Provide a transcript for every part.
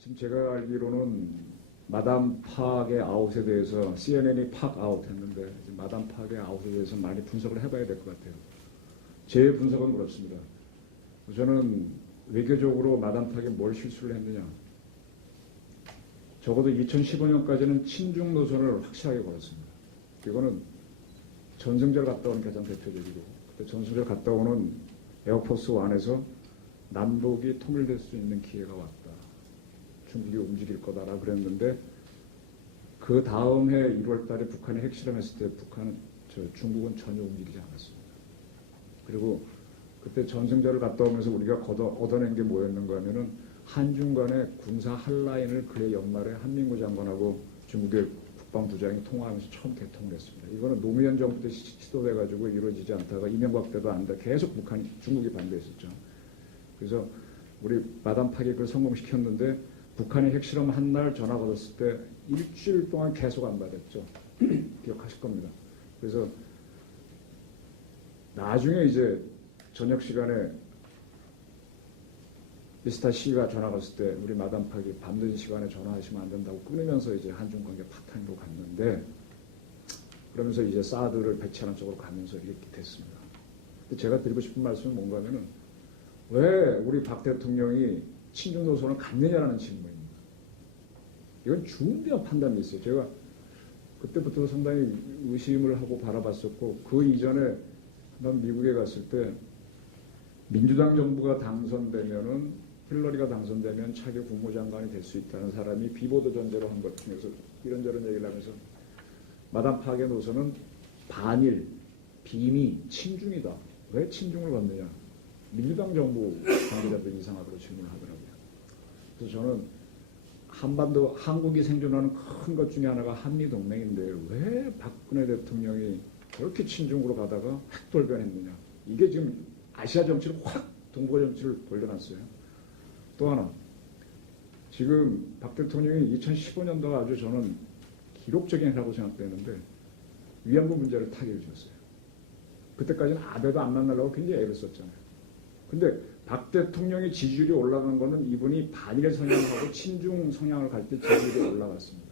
지금 제가 알기로는 마담 팍의 아웃에 대해서 CNN이 팍 아웃 했는데 마담 팍의 아웃에 대해서 많이 분석을 해봐야 될 것 같아요. 제 분석은 그렇습니다. 저는 외교적으로 마담 팍이 뭘 실수를 했느냐. 적어도 2015년까지는 친중 노선을 확실하게 걸었습니다. 이거는 전승절 갔다 온 가장 대표적이고, 그때 전승절 갔다 오는 에어포스 1에서 남북이 통일될 수 있는 기회가 왔다. 중국이 움직일 거다라 그랬는데, 그 다음 해 1월 달에 북한이 핵실험했을 때 중국은 전혀 움직이지 않았습니다. 그리고 그때 전승절을 갔다 오면서 우리가 얻어낸 게 뭐였는가 하면은 한중 간의 군사 한라인을 그해 연말에 한민구 장관하고 중국의 국방부장이 통화하면서 처음 개통을 했습니다. 이거는 노무현 정부 때 시도돼가지고 이루어지지 않다가 이명박 때도 안 돼. 계속 중국이 반대했었죠. 그래서 우리 마담 팍이 그걸 성공시켰는데 북한이 핵실험 한 날 전화 받았을 때 일주일 동안 계속 안 받았죠. 기억하실 겁니다. 그래서 나중에 이제 저녁 시간에 미스터 C가 전화 왔을 때 우리 마담 팍이 밤늦은 시간에 전화하시면 안 된다고 끊으면서 이제 한중 관계 파탄으로 갔는데, 그러면서 이제 사드를 배치하는 쪽으로 가면서 이렇게 됐습니다. 근데 제가 드리고 싶은 말씀은 뭔가 하면은 왜 우리 박 대통령이 친중 노선을 갔느냐라는 질문입니다. 이건 중대한 판단이 있어요. 제가 그때부터 상당히 의심을 하고 바라봤었고, 그 이전에 난 미국에 갔을 때 민주당 정부가 당선되면은 힐러리가 당선되면 차기 국무장관이 될 수 있다는 사람이 비보도 전제로 한 것 중에서 이런저런 얘기를 하면서 마담 팍의 노선은 반일, 비미, 친중이다. 왜 친중을 받느냐. 민주당 정부 관계자들이 이상하다고 질문을 하더라고요. 그래서 저는 한국이 생존하는 큰 것 중에 하나가 한미동맹인데 왜 박근혜 대통령이 그렇게 친중으로 가다가 핵 돌변했느냐. 이게 지금 아시아 정치를 확 동북아 정치를 돌려놨어요. 또 하나, 지금 박 대통령이 2015년도가 아주 저는 기록적인 해라고 생각되는데 위안부 문제를 타결해 줬어요. 그때까지는 아베도 안 만나려고 굉장히 애를 썼잖아요. 근데 박 대통령의 지지율이 올라간 거는 이분이 반일 성향하고 친중 성향을 갈 때 지지율이 올라갔습니다.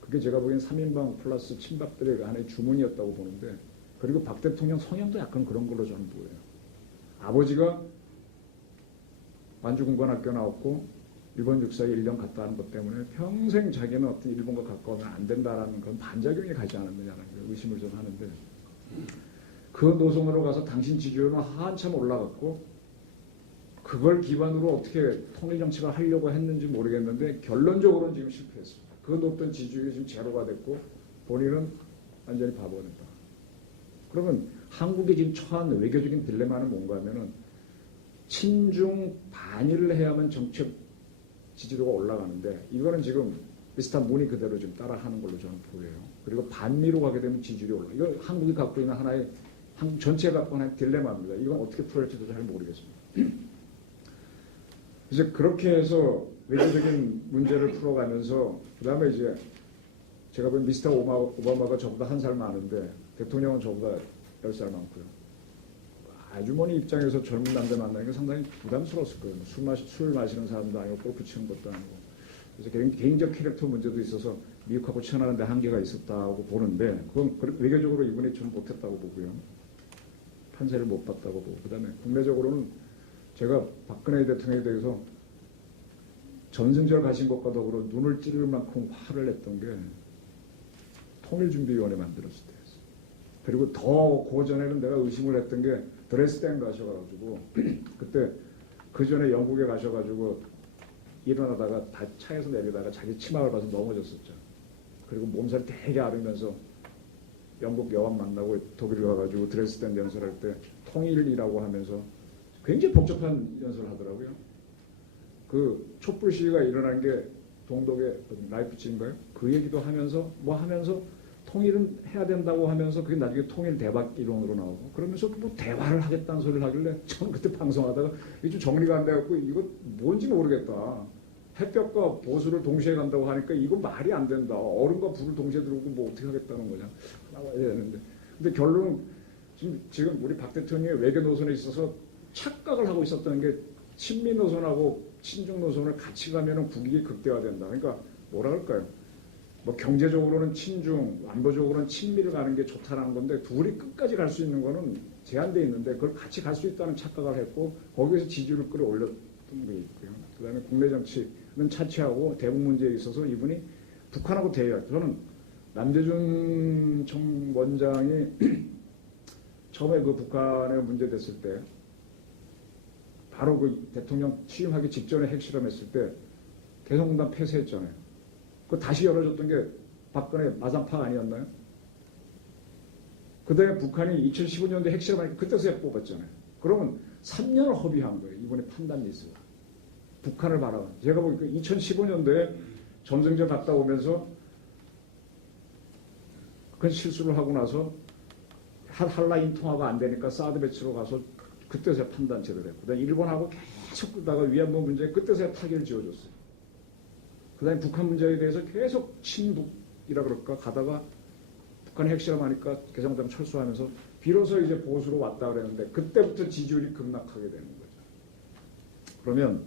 그게 제가 보기엔 3인방 플러스 친박들의 하나의 주문이었다고 보는데, 그리고 박 대통령 성향도 약간 그런 걸로 저는 보여요. 아버지가 만주군관학교 나왔고 일본 육사에 1년 갔다 하는 것 때문에 평생 자기는 어떤 일본과 가까우면 안 된다라는 그런 반작용이 가지 않았느냐는 의심을 좀 하는데, 그 노선으로 가서 당신 지지율은 한참 올라갔고 그걸 기반으로 어떻게 통일정치가 하려고 했는지 모르겠는데 결론적으로는 지금 실패했습니다. 그 높던 지지율이 지금 제로가 됐고 본인은 완전히 바보가 됐다. 그러면 한국이 지금 처한 외교적인 딜레마는 뭔가 하면은 친중 반일을 해야만 정책 지지도가 올라가는데, 이거는 지금 비슷한 문이 그대로 지금 따라하는 걸로 저는 보여요. 그리고 반미로 가게 되면 지지율이 올라. 이거 한국이 갖고 있는 하나의 한국 전체가 갖고 있는 딜레마입니다. 이건 어떻게 풀어질지도 잘 모르겠습니다. 이제 그렇게 해서 외교적인 문제를 풀어가면서 그 다음에 이제 제가 보기엔 미스터 오바마가 저보다 한 살 많은데 대통령은 저보다 10살 많고요. 아주머니 입장에서 젊은 남자 만나는 게 상당히 부담스러웠을 거예요. 술 마시는 사람도 아니고 골프 치는 것도 아니고. 그래서 개인적 캐릭터 문제도 있어서 미국하고 친하는데 한계가 있었다고 보는데, 그건 외교적으로 이분이 좀 못했다고 보고요. 판세를 못 봤다고 보고. 그 다음에 국내적으로는 제가 박근혜 대통령에 대해서 전승절 가신 것과 더불어 눈을 찌를 만큼 화를 냈던 게 통일준비위원회 만들었을 때였어요. 그리고 더 그전에는 내가 의심을 했던 게 드레스덴 가셔가지고 그때 그 전에 영국에 가셔가지고 일어나다가 차에서 내리다가 자기 치마를 봐서 넘어졌었죠. 그리고 몸살 되게 앓으면서 영국 여왕 만나고 독일 가가지고 드레스덴 연설할 때 통일이라고 하면서 굉장히 복잡한 연설을 하더라고요. 그 촛불 시위가 일어난 게 동독의 라이프치히인가요? 그 얘기도 하면서 통일은 해야 된다고 하면서 그게 나중에 통일 대박 이론으로 나오고 그러면서 뭐 대화를 하겠다는 소리를 하길래 저는 그때 방송하다가 이게 좀 정리가 안 돼갖고 이거 뭔지 모르겠다. 햇볕과 보수를 동시에 간다고 하니까 이거 말이 안 된다. 얼음과 불을 동시에 들어오고 뭐 어떻게 하겠다는 거냐. 나와야 되는데. 근데 결론은 지금 우리 박 대통령의 외교 노선에 있어서 착각을 하고 있었던 게 친미 노선하고 친중 노선을 같이 가면은 국익이 극대화된다. 그러니까 뭐라 그럴까요? 뭐 경제적으로는 친중, 안보적으로는 친미를 가는 게 좋다라는 건데 둘이 끝까지 갈 수 있는 거는 제한되어 있는데 그걸 같이 갈 수 있다는 착각을 했고 거기에서 지지율을 끌어올렸던 게 있고요. 그다음에 국내 정치는 차치하고 대북 문제에 있어서 이분이 북한하고 대화. 저는 남대준 원장이 처음에 그 북한에 문제 됐을 때 바로 그 대통령 취임하기 직전에 핵실험했을 때 개성공단 폐쇄했잖아요. 그 다시 열어줬던 게 박근혜 마상파 아니었나요? 그 다음에 북한이 2015년도에 핵실험하니까 그때서 핵 뽑았잖아요. 그러면 3년을 허비한 거예요. 이번에 판단 미스가. 북한을 바라봐. 제가 보니까 2015년도에 점성전 갔다 오면서 큰 실수를 하고 나서 한라인 통화가 안 되니까 사드 배치로 가서 그때서야 판단 제대로 했고, 그다음에 일본하고 계속 그러다가 위안부 문제에 그때서야 타결을 지어줬어요. 그다음에 북한 문제에 대해서 계속 친북이라 그럴까 가다가 북한 핵실험하니까 개성공단 철수하면서 비로소 이제 보수로 왔다 그랬는데 그때부터 지지율이 급락하게 되는 거죠. 그러면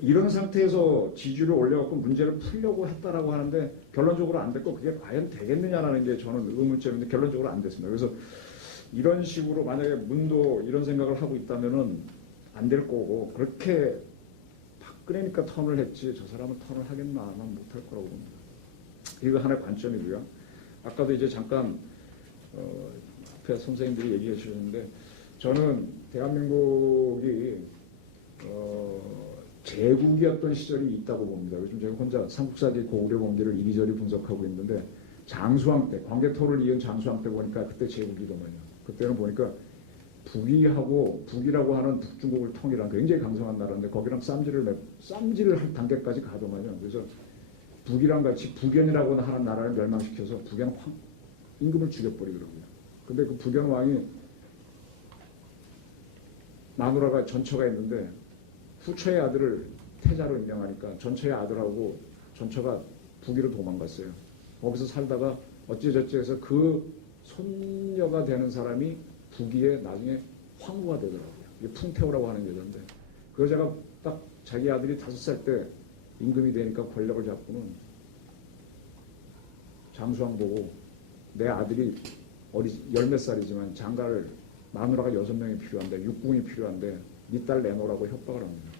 이런 상태에서 지지율을 올려갖고 문제를 풀려고 했다라고 하는데 결론적으로 안 됐고 그게 과연 되겠느냐라는 게 저는 의문점인데 결론적으로 안 됐습니다. 그래서 이런 식으로 만약에 문도 이런 생각을 하고 있다면은 안 될 거고 그렇게 박근혜니까 턴을 했지 저 사람은 턴을 하겠나 난 못할 거라고 봅니다. 이거 하나의 관점이고요. 아까도 이제 잠깐 앞에 선생님들이 얘기해 주셨는데 저는 대한민국이 제국이었던 시절이 있다고 봅니다. 요즘 제가 혼자 삼국사기 고구려 범기를 이리저리 분석하고 있는데 장수왕 때, 광개토를 이은 장수왕 때 보니까 그때 제국이더만요. 그때는 보니까 북이라고 하는 북중국을 통일한 굉장히 강성한 나라인데 거기랑 쌈질을 할 단계까지 가더만요. 그래서 북이랑 같이 북연이라고 하는 나라를 멸망시켜서 북연 임금을 죽여버리더라고요. 근데 그 북연 왕이 마누라가 전처가 있는데 후처의 아들을 태자로 임명하니까 전처의 아들하고 전처가 북위로 도망갔어요. 거기서 살다가 어찌저찌 해서 그 손녀가 되는 사람이 북위에 나중에 황후가 되더라고요. 이게 풍태호라고 하는 여자인데 그 여자가 딱 자기 아들이 5살 때 임금이 되니까 권력을 잡고는 장수왕 보고 내 아들이 열몇 살이지만 장가를 마누라가 6명이 필요한데 육궁이 필요한데 네 딸 내놓으라고 협박을 합니다.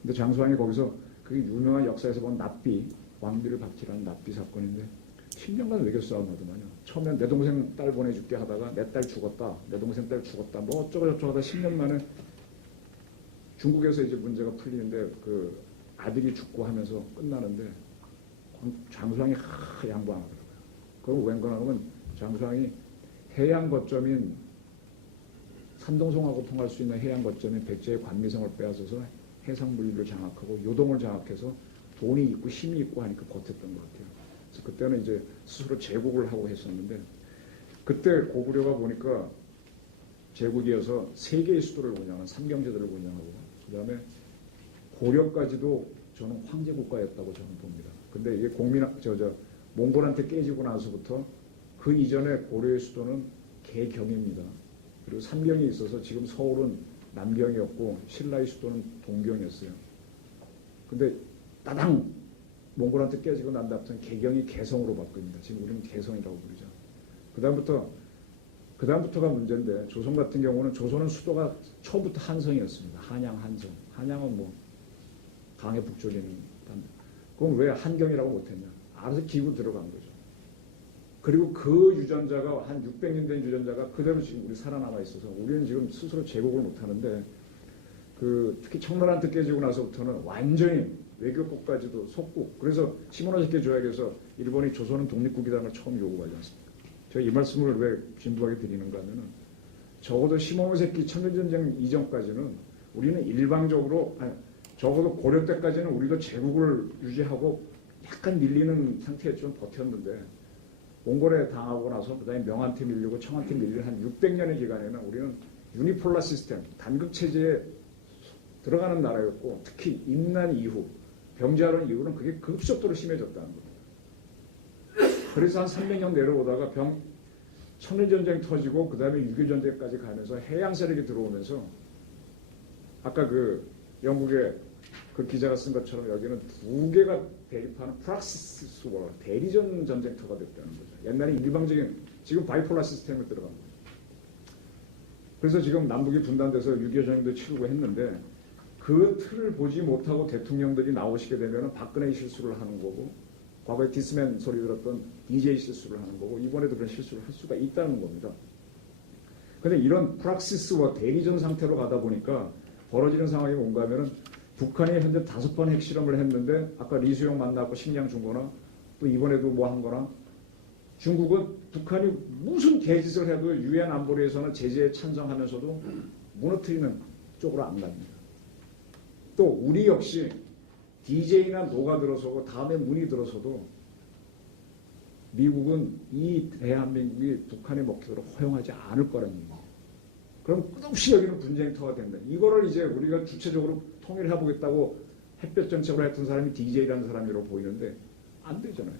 근데 장수왕이 거기서 그게 유명한 역사에서 본 납비, 왕비를 박치라는 납비 사건인데 10년간 외교싸움 하더만요. 처음엔 내 동생 딸 보내줄게 하다가 내 딸 죽었다, 내 동생 딸 죽었다, 뭐 어쩌고저쩌고 하다 10년 만에 중국에서 이제 문제가 풀리는데 그 아들이 죽고 하면서 끝나는데 장수왕이 양보하더라고요. 그럼 웬거나 장수왕이 해양 거점인 산동성하고 통할 수 있는 해양 거점인 백제의 관미성을 빼앗아서 해상 물류를 장악하고 요동을 장악해서 돈이 있고 힘이 있고 하니까 버텼던 것 같아요. 그래서 그때는 이제 스스로 제국을 하고 했었는데 그때 고구려가 보니까 제국이어서 3개의 수도를 운영한 삼경제도를 운영하고 그 다음에 고려까지도 저는 황제 국가였다고 저는 봅니다. 근데 이게 몽골한테 깨지고 나서부터 그 이전에 고려의 수도는 개경입니다. 그리고 삼경이 있어서 지금 서울은 남경이었고 신라의 수도는 동경이었어요. 근데 따당 몽골한테 깨지고 난 다음부터는 개경이 개성으로 바뀝니다. 지금 우리는 개성이라고 부르죠. 그다음부터가 문제인데 조선 같은 경우는 조선은 수도가 처음부터 한성이었습니다. 한양, 한성. 한양은 뭐 강의 북쪽에 있는 그럼 왜 한경이라고 못했냐. 알아서 기고 들어간 거죠. 그리고 그 유전자가 한 600년 된 유전자가 그대로 지금 우리 살아남아 있어서 우리는 지금 스스로 제국을 못하는데 특히 청나라한테 깨지고 나서부터는 완전히 외교국까지도 속국. 그래서 시모노세키 조약에서 일본이 조선은 독립국이라는 걸 처음 요구하지 않습니까? 제가 이 말씀을 왜 진부하게 드리는가 하면은 적어도 시모노세키 청일전쟁 이전까지는 우리는 일방적으로 적어도 고려 때까지는 우리도 제국을 유지하고 약간 밀리는 상태에 좀 버텼는데 몽골에 당하고 나서 그 다음에 명한테 밀리고 청한테 밀리는 한 600년의 기간에는 우리는 유니폴라 시스템, 단극체제에 들어가는 나라였고 특히 임난 이후, 병자론 이후는 그게 급속도로 심해졌다는 겁니다. 그래서 한 300년 내려오다가 청일전쟁 터지고 그 다음에 6.25전쟁까지 가면서 해양 세력이 들어오면서 아까 그 영국의 그 기자가 쓴 것처럼 여기는 두 개가 대립하는 프락시스 워, 대리전 전쟁터가 됐다는 거죠. 옛날에 일방적인, 지금 바이폴라 시스템에 들어간 거예요. 그래서 지금 남북이 분단돼서 6.25 전쟁도 치르고 했는데 그 틀을 보지 못하고 대통령들이 나오시게 되면 박근혜 실수를 하는 거고, 과거에 디스맨 소리 들었던 DJ 실수를 하는 거고, 이번에도 그런 실수를 할 수가 있다는 겁니다. 그런데 이런 프락시스와 대리전 상태로 가다 보니까 벌어지는 상황이 뭔가 하면은 북한이 현재 5번 핵실험을 했는데, 아까 리수용 만나고 식량 준 거나 또 이번에도 뭐 한 거나, 중국은 북한이 무슨 개짓을 해도 유엔 안보리에서는 제재에 찬성하면서도 무너뜨리는 쪽으로 안 갑니다. 또 우리 역시 DJ나 노가 들어서고 다음에 문이 들어서도 미국은 이 대한민국이 북한이 먹히도록 허용하지 않을 거라는 얘기예요. 그럼 끝없이 여기는 분쟁터가 된다. 이거를 이제 우리가 주체적으로 통일해보겠다고 햇볕 정책으로 했던 사람이 DJ라는 사람이라고 보이는데 안 되잖아요.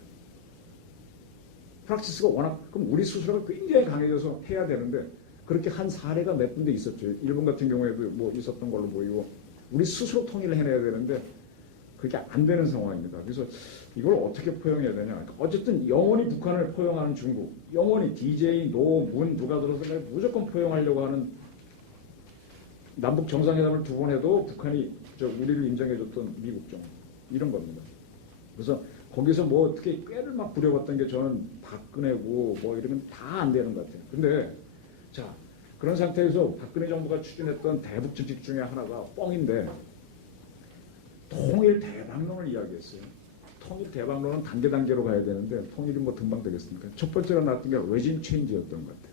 프락시스가 워낙, 그럼 우리 스스로가 굉장히 강해져서 해야 되는데 그렇게 한 사례가 몇 군데 있었죠. 일본 같은 경우에도 뭐 있었던 걸로 보이고, 우리 스스로 통일을 해내야 되는데 그게 안 되는 상황입니다. 그래서 이걸 어떻게 포용해야 되냐. 어쨌든 영원히 북한을 포용하는 중국, 영원히 DJ, 노, 문 누가 들어서 무조건 포용하려고 하는, 남북 정상회담을 2번 해도 북한이 우리를 인정해줬던 미국 정부, 이런 겁니다. 그래서 거기서 뭐 어떻게 꾀를 막 부려봤던 게 저는 박근혜고 뭐 이러면 다 안 되는 것 같아요. 근데 자, 그런 상태에서 박근혜 정부가 추진했던 대북 정책 중에 하나가 뻥인데, 통일 대박론을 이야기했어요. 통일 대박론은 단계로 가야 되는데 통일이 뭐 금방 되겠습니까? 첫 번째로 나왔던 게 레짐 체인지였던 것 같아요.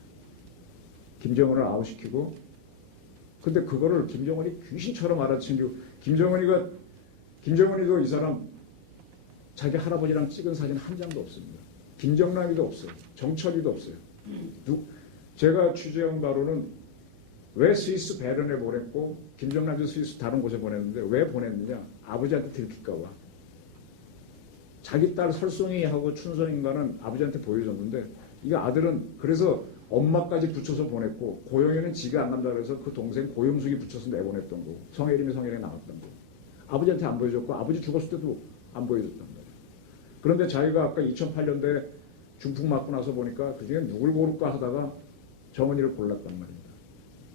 김정은을 아웃시키고, 근데 그거를 김정은이 귀신처럼 알아채고, 김정은이도 이 사람 자기 할아버지랑 찍은 사진 한 장도 없습니다. 김정남이도 없어요. 정철이도 없어요. 제가 취재한 바로는 왜 스위스 베른에 보냈고 김정남도 스위스 다른 곳에 보냈는데 왜 보냈느냐? 아버지한테 들킬까 봐. 자기 딸 설송이하고 춘선인가는 아버지한테 보여줬는데, 이 아들은 그래서 엄마까지 붙여서 보냈고, 고영이는 지가 안 남자 그래서 그 동생 고영숙이 붙여서 내보냈던 거고, 성혜림이 성혜림에 나왔던 거고, 아버지한테 안 보여줬고 아버지 죽었을 때도 안 보여줬단 말이에요. 그런데 자기가 아까 2008년도에 중풍 맞고 나서 보니까 그중에 누굴 고를까 하다가 정은이를 골랐단 말입니다.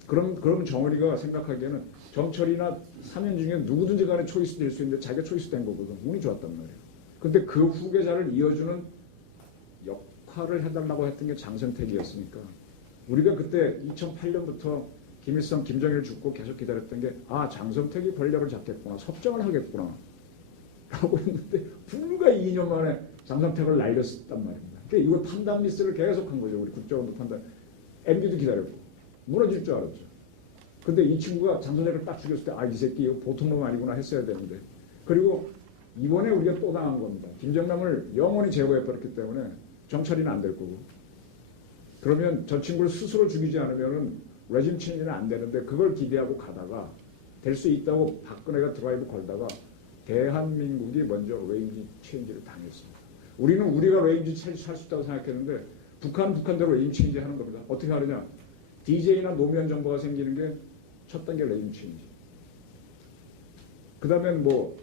그럼 정은이가 생각하기에는 정철이나 3년 중에 누구든지 간에 초이스 될 수 있는데 자기가 초이스 된 거거든. 운이 좋았단 말이에요. 근데 그 후계자를 이어주는 역할을 해달라고 했던 게 장선택이었으니까, 우리가 그때 2008년부터 김일성, 김정일 죽고 계속 기다렸던 게, 아, 장선택이 권력을 잡겠구나, 섭정을 하겠구나 라고 했는데 불과 2년 만에 장선택을 날렸단 말입니다. 그러니까 이걸 판단 미스를 계속한 거죠. 우리 국정원도 판단, MB도 기다렸고 무너질 줄 알았죠. 근데 이 친구가 장선택을 딱 죽였을 때, 아, 이 새끼 이거 보통 놈 아니구나 했어야 되는데, 그리고 이번에 우리가 또 당한 겁니다. 김정남을 영원히 제거해버렸기 때문에 정찰이는 안 될 거고, 그러면 저 친구를 스스로 죽이지 않으면은 레짐 체인지는 안 되는데, 그걸 기대하고 가다가 될 수 있다고 박근혜가 드라이브 걸다가 대한민국이 먼저 레임지 체인지를 당했습니다. 우리는 우리가 레임지 체인지 할 수 있다고 생각했는데 북한은 북한대로 레임지 체인지 하는 겁니다. 어떻게 하느냐? DJ나 노무현 정부가 생기는 게 첫 단계 레임지 체인지. 그 다음엔 뭐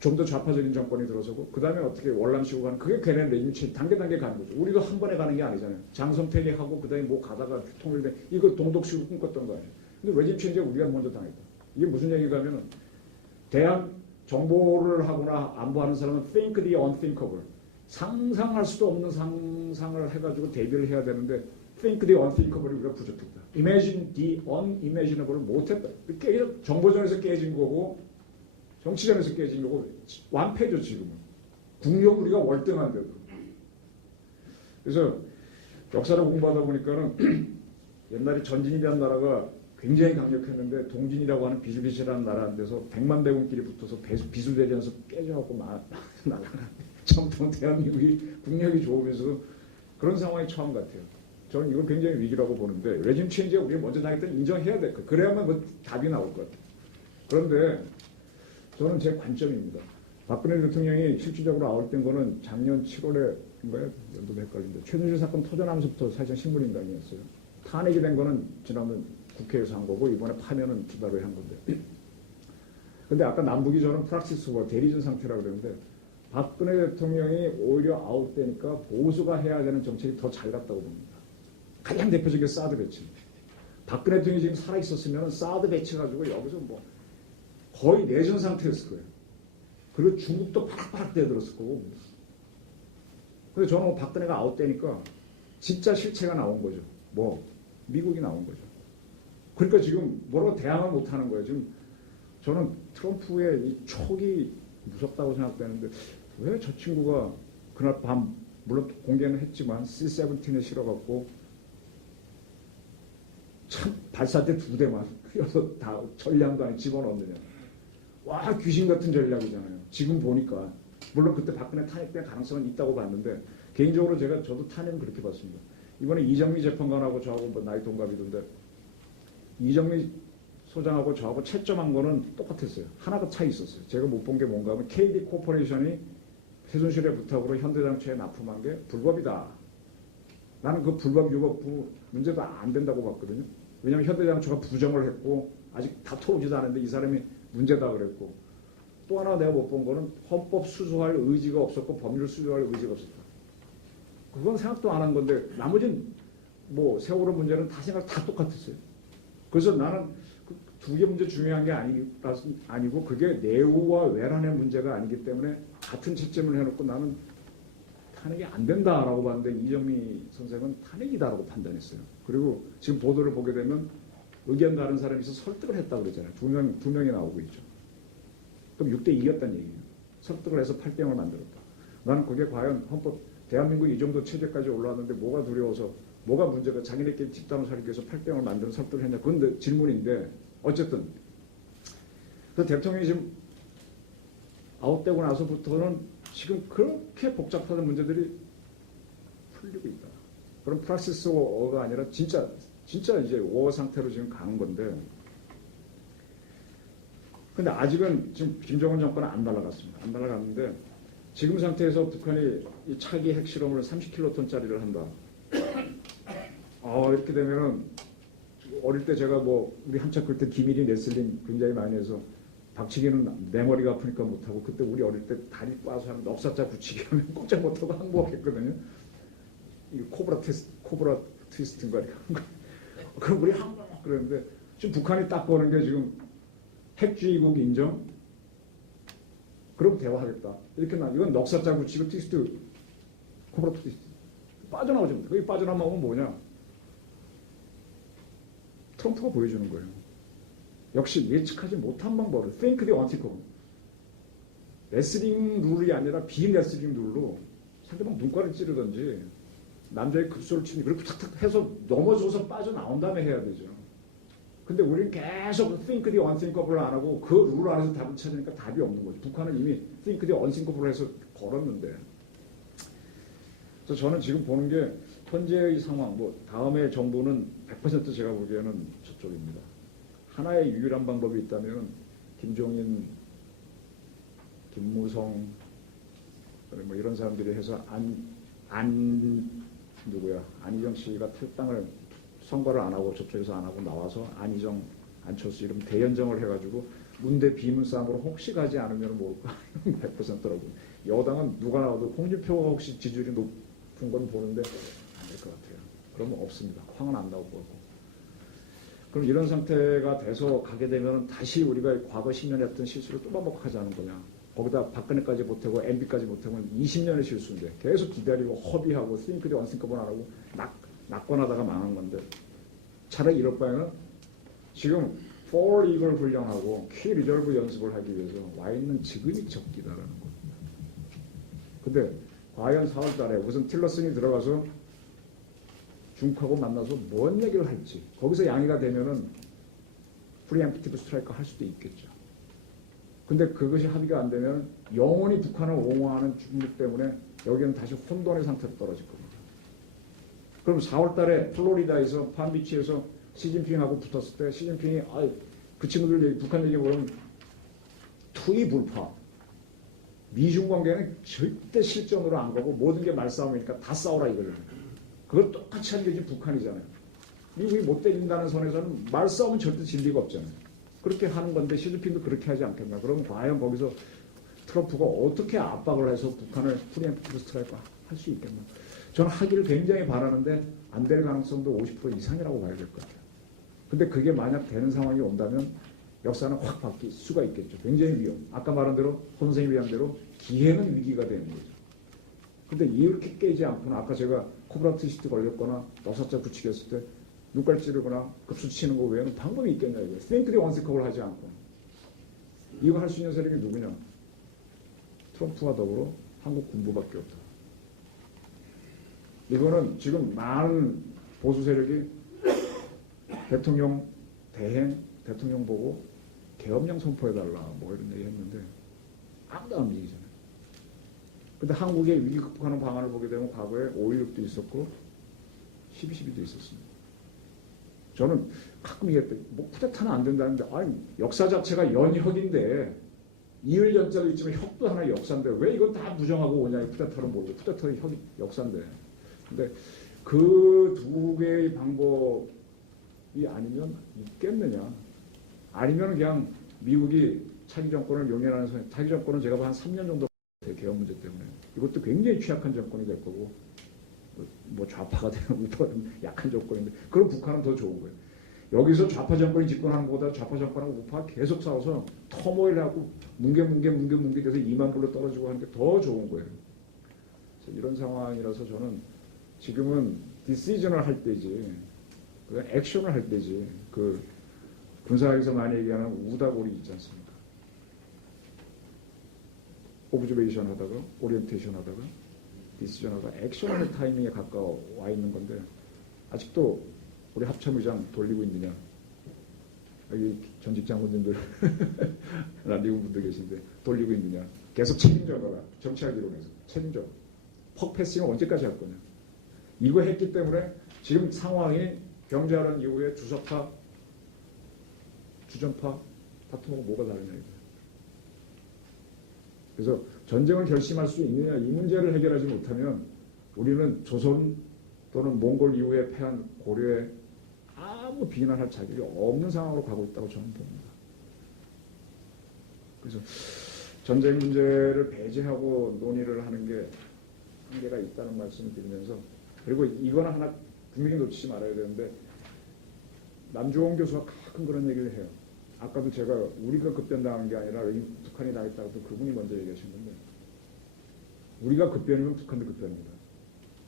좀 더 좌파적인 정권이 들어서고, 그 다음에 어떻게 월남시고 가는, 그게 걔네 레임지 단계 가는 거죠. 우리도 한 번에 가는 게 아니잖아요. 장선택이 하고 그 다음에 뭐 가다가 통일돼, 이거 동독식으로 꿈꿨던 거 아니에요. 근데 레짐 체인지가 우리가 먼저 당했다. 이게 무슨 얘기가 하면, 대한 정보를 하거나 안보하는 사람은 think the unthinkable, 상상할 수도 없는 상상을 해가지고 대비를 해야 되는데 think the unthinkable이 우리가 부족했다. imagine the unimaginable을 못했다. 정보전에서 깨진 거고 정치전에서 깨진 거고 완패죠 지금은. 국력 우리가 월등한데도. 그래서 역사를 공부하다 보니까는 옛날에 전진이라는 나라가 굉장히 강력했는데 동진이라고 하는 비슷비슷한 나라인데서 100만 대군끼리 붙어서 비수대전에서 깨져갖고 나가는 정통 대한민국이 국력이 좋으면서도 그런 상황이 처음 같아요. 저는 이걸 굉장히 위기라고 보는데, 레짐 체인지가 우리가 먼저 당했던 인정해야 될 거예요. 그래야만 뭐 답이 나올 것 같아요. 그런데 저는 제 관점입니다. 박근혜 대통령이 실질적으로 아웃된 거는 작년 7월에인가요? 연도도 헷갈린데 최순실 사건 터져나면서부터 사실상 식물인간이었어요. 탄핵이 된 거는 지난번 국회에서 한 거고 이번에 파면은 두 달 후에 한 건데. 근데 아까 남북이 저는 프락시스가 대리전 상태라고 그랬는데 박근혜 대통령이 오히려 아웃되니까 보수가 해야 되는 정책이 더 잘 갔다고 봅니다. 가장 대표적인 게 사드 배치. 박근혜 대통령이 지금 살아있었으면 사드 배치해가지고 여기서 뭐 거의 내전 상태였을 거예요. 그리고 중국도 파락파락 뛰어들었을 거고. 근데 저는 박근혜가 아웃되니까 진짜 실체가 나온 거죠. 뭐 미국이 나온 거죠. 그러니까 지금 뭐라고 대항을 못하는 거예요. 지금 저는 트럼프의 이 촉이 무섭다고 생각되는데 왜 저 친구가 그날 밤 물론 공개는 했지만 C-17에 실어갖고 참 발사대 2대만 휘어서 다 전량도 안에 집어넣느냐. 와 귀신 같은 전략이잖아요. 지금 보니까 물론 그때 박근혜 탄핵될 가능성은 있다고 봤는데 개인적으로 저도 탄핵은 그렇게 봤습니다. 이번에 이정미 재판관하고 저하고 뭐 나이 동갑이던데 이정미 소장하고 저하고 채점한 거는 똑같았어요. 하나가 차이 있었어요. 제가 못 본 게 뭔가 하면 KD 코퍼레이션이 최순실의 부탁으로 현대장치에 납품한 게 불법이다. 나는 그 불법 유법부 문제도 안 된다고 봤거든요. 왜냐하면 현대장치가 부정을 했고 아직 다퉈오지도 않았는데 이 사람이 문제다 그랬고 또 하나 내가 못 본 거는 헌법 수수할 의지가 없었고 법률 수수할 의지가 없었다. 그건 생각도 안 한 건데 나머지는 뭐 세월호 문제는 다 생각 다 똑같았어요. 그래서 나는 그 두 개 문제 중요한 게 아니고 그게 내후와 외란의 문제가 아니기 때문에 같은 채점을 해놓고 나는 탄핵이 안 된다라고 봤는데 이정미 선생은 탄핵이다라고 판단했어요. 그리고 지금 보도를 보게 되면 의견 다른 사람이 있어 설득을 했다고 그러잖아요. 두 명이 나오고 있죠. 그럼 6대2였다는 얘기예요. 설득을 해서 8대0을 만들었다. 나는 그게 과연 헌법 대한민국 이 정도 체제까지 올라왔는데 뭐가 두려워서 뭐가 문제가 자기네끼리 집단을 살기 위해서 8대0을 만드는 설득을 했냐. 그건 질문인데 어쨌든 그 대통령이 지금 아웃되고 나서부터는 지금 그렇게 복잡한 문제들이 풀리고 있다. 그럼 프락시스 워가 아니라 진짜 이제 워 상태로 지금 가는 건데 근데 아직은 지금 김정은 정권은 안 날아갔습니다. 안 날아갔는데 지금 상태에서 북한이 이 차기 핵실험을 30킬로톤짜리를 한다. 이렇게 되면은 어릴 때 제가 뭐 우리 한참 그때 김일이 레슬링 굉장히 많이 해서 박치기는 내 머리가 아프니까 못하고 그때 우리 어릴 때 다리 꽈서 하면 넉사자 붙이기 하면 꼼짝 못하고 항복했거든요. 이 코브라 트위스트인가 이렇게 하는 거. 그럼 우리 항복 그랬는데 지금 북한이 딱 거는 게 지금 핵주의국 인정? 그럼 대화하겠다. 이렇게 이건 넉사자 붙이고 트위스트 코브라 트위스트 빠져나오지 못해. 거기 빠져나오면 뭐냐? 트럼프가 보여주는 거예요. 역시 예측하지 못한 방법을 think the unthinkable. 레슬링 룰이 아니라 비레슬링 룰로 상대방 눈가를 찌르든지 남자의 급소를 치니 그렇게 탁탁 해서 넘어져서 빠져나온 다음에 해야 되죠. 근데 우리는 계속 think the unthinkable 안 하고 그 룰 안에서 답을 찾으니까 답이 없는 거죠. 북한은 이미 think the unthinkable 해서 걸었는데. 그래서 저는 지금 보는 게 현재의 상황, 뭐 다음에 정부는 100% 제가 보기에는 저쪽입니다. 하나의 유일한 방법이 있다면 김종인, 김무성 뭐 이런 사람들이 해서 안희정 씨가 탈당을 선거를 안 하고 저쪽에서 안 하고 나와서 안희정, 안철수 이런 대연정을 해가지고 문대 비문 싸움으로 혹시 가지 않으면 모를까 100%라고. 여당은 누가 나와도 홍준표가 혹시 지지율이 높은 건 보는데 안 될 것 같아요. 그러면 없습니다. 황은 안 나올 거고. 그럼 이런 상태가 돼서 가게 되면 다시 우리가 과거 10년에 했던 실수를 또 반복하지 않은 거냐. 거기다 박근혜까지 못하고 MB까지 못하고 20년의 실수인데 계속 기다리고 허비하고 think the unthinkable 안 하고 낙관하다가 망한 건데 차라리 이럴 바에는 지금 fall eagle 훈련하고 key reserve 연습을 하기 위해서 와 있는 지금이 적기다라는 겁니다. 근데 과연 4월 달에 우선 틸러슨이 들어가서 중국하고 만나서 뭔 얘기를 할지 거기서 양해가 되면은 프리엠프티브 스트라이크 할 수도 있겠죠. 근데 그것이 합의가 안 되면 영원히 북한을 옹호하는 중국 때문에 여기는 다시 혼돈의 상태로 떨어질 겁니다. 그럼 4월 달에 플로리다에서 palm비치에서 시진핑하고 붙었을 때 시진핑이 그 친구들 북한 얘기 보면 투이 불파. 미중 관계는 절대 실전으로 안 가고 모든 게 말싸움이니까 다 싸우라 이거예요. 그걸 똑같이 하는 게 이제 북한이잖아요. 미국이 못 때린다는 선에서는 말싸움은 절대 질 리가 없잖아요. 그렇게 하는 건데 시진핑도 그렇게 하지 않겠나. 그러면 과연 거기서 트럼프가 어떻게 압박을 해서 북한을 프리엠프티브 스트라이크 할 수 있겠나. 저는 하기를 굉장히 바라는데 안 될 가능성도 50% 이상이라고 봐야 될 것 같아요. 근데 그게 만약 되는 상황이 온다면 역사는 확 바뀔 수가 있겠죠. 굉장히 아까 말한 대로 손 선생님이 한 대로 기회는 위기가 되는 거죠. 근데 이렇게 깨지 않고는 아까 제가 코브라 트위스트 걸렸거나 너사자 붙이게 했을 때 눈깔 찌르거나 급수 치는 거 외에는 방법이 있겠냐 이거예요. 생크리 원스컵을 하지 않고. 이거 할 수 있는 세력이 누구냐. 트럼프와 더불어 한국 군부밖에 없다. 이거는 지금 많은 보수 세력이 대통령 대행, 대통령 보고 계엄령 선포해달라 뭐 이런 얘기 했는데 아무도 안 믿기잖아요. 근데 한국의 위기 극복하는 방안을 보게 되면 과거에 5.16도 있었고 12.12도 있었습니다. 저는 가끔 얘기했대. 뭐 쿠데타는 안 된다는데 아니 역사 자체가 연혁인데 이을 연자도 있지만 혁도 하나의 역사인데 왜 이건 다 부정하고 오냐. 쿠데타는 모르고 쿠데타의 혁이 역사인데. 근데 그 두 개의 방법이 아니면 있겠느냐. 아니면 그냥 미국이 차기 정권을 용인하는 선에 차기 정권은 제가 한 3년 정도 개헌 문제 때문에 이것도 굉장히 취약한 정권이 될 거고 뭐 좌파가 되는 우파는 약한 정권인데 그럼 북한은 더 좋은 거예요. 여기서 좌파 정권이 집권하는 것보다 좌파 정권하고 우파가 계속 싸워서 터모일하고 뭉개 돼서 2만 불로 떨어지고 하는 게 더 좋은 거예요. 그래서 이런 상황이라서 저는 지금은 디시전을 할 때지 액션을 할 때지 그 군사학에서 많이 얘기하는 우다고리 있지 않습니까? 오브저베이션 하다가 오리엔테이션 하다가 디시전 하다가 액션하는 타이밍에 가까워 있는 건데 아직도 우리 합참의장 돌리고 있느냐. 여기 전직 장군님들 미국 분들 계신데 돌리고 있느냐. 계속 책임져라. 정치하기로해서 책임져. 퍽패싱을 언제까지 할 거냐. 이거 했기 때문에 지금 상황이 경제하는 이후에 주석파 주전파 다툼하고 뭐가 다르냐 이거예요. 그래서 전쟁을 결심할 수 있느냐 이 문제를 해결하지 못하면 우리는 조선 또는 몽골 이후에 패한 고려에 아무 비난할 자격이 없는 상황으로 가고 있다고 저는 봅니다. 그래서 전쟁 문제를 배제하고 논의를 하는 게 한계가 있다는 말씀을 드리면서 그리고 이거는 하나 분명히 놓치지 말아야 되는데 남주홍 교수가 가끔 그런 얘기를 해요. 아까도 제가 우리가 급변당한 게 아니라 북한이 당했다고 그분이 먼저 얘기하신 건데 우리가 급변이면 북한도 급변입니다.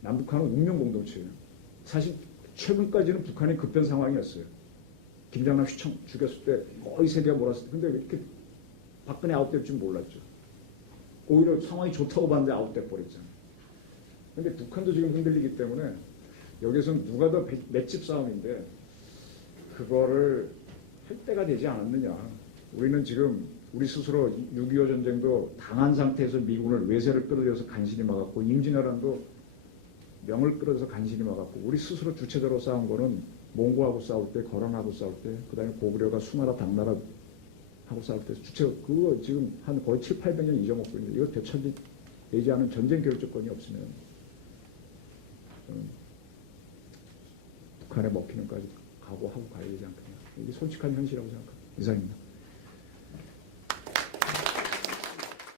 남북한은 운명 공동체예요. 사실 최근까지는 북한이 급변 상황이었어요. 김장남 휘청 죽였을 때 거의 세계가 몰았을 때 근데 왜 이렇게 박근혜 아웃될 줄 몰랐죠. 오히려 상황이 좋다고 봤는데 아웃돼 버렸잖아요. 근데 북한도 지금 흔들리기 때문에 여기서는 누가 더 맷집 싸움인데 그거를 할 때가 되지 않았느냐. 우리는 지금 우리 스스로 6.25 전쟁도 당한 상태에서 미군을 외세를 끌어들여서 간신히 막았고 임진왜란도 명을 끌어서 간신히 막았고 우리 스스로 주체적으로 싸운 거는 몽고하고 싸울 때 거란하고 싸울 때 그다음에 고구려가 수나라 당나라 하고 싸울 때 주체 그거 지금 한 거의 7, 800년 잊어먹고 있는데 이거 되찾지 않은 전쟁 결정권이 없으면 북한에 먹히는까지 각오하고 가야 되지 않겠냐. 이게 솔직한 현실이라고 생각합니다. 이상입니다.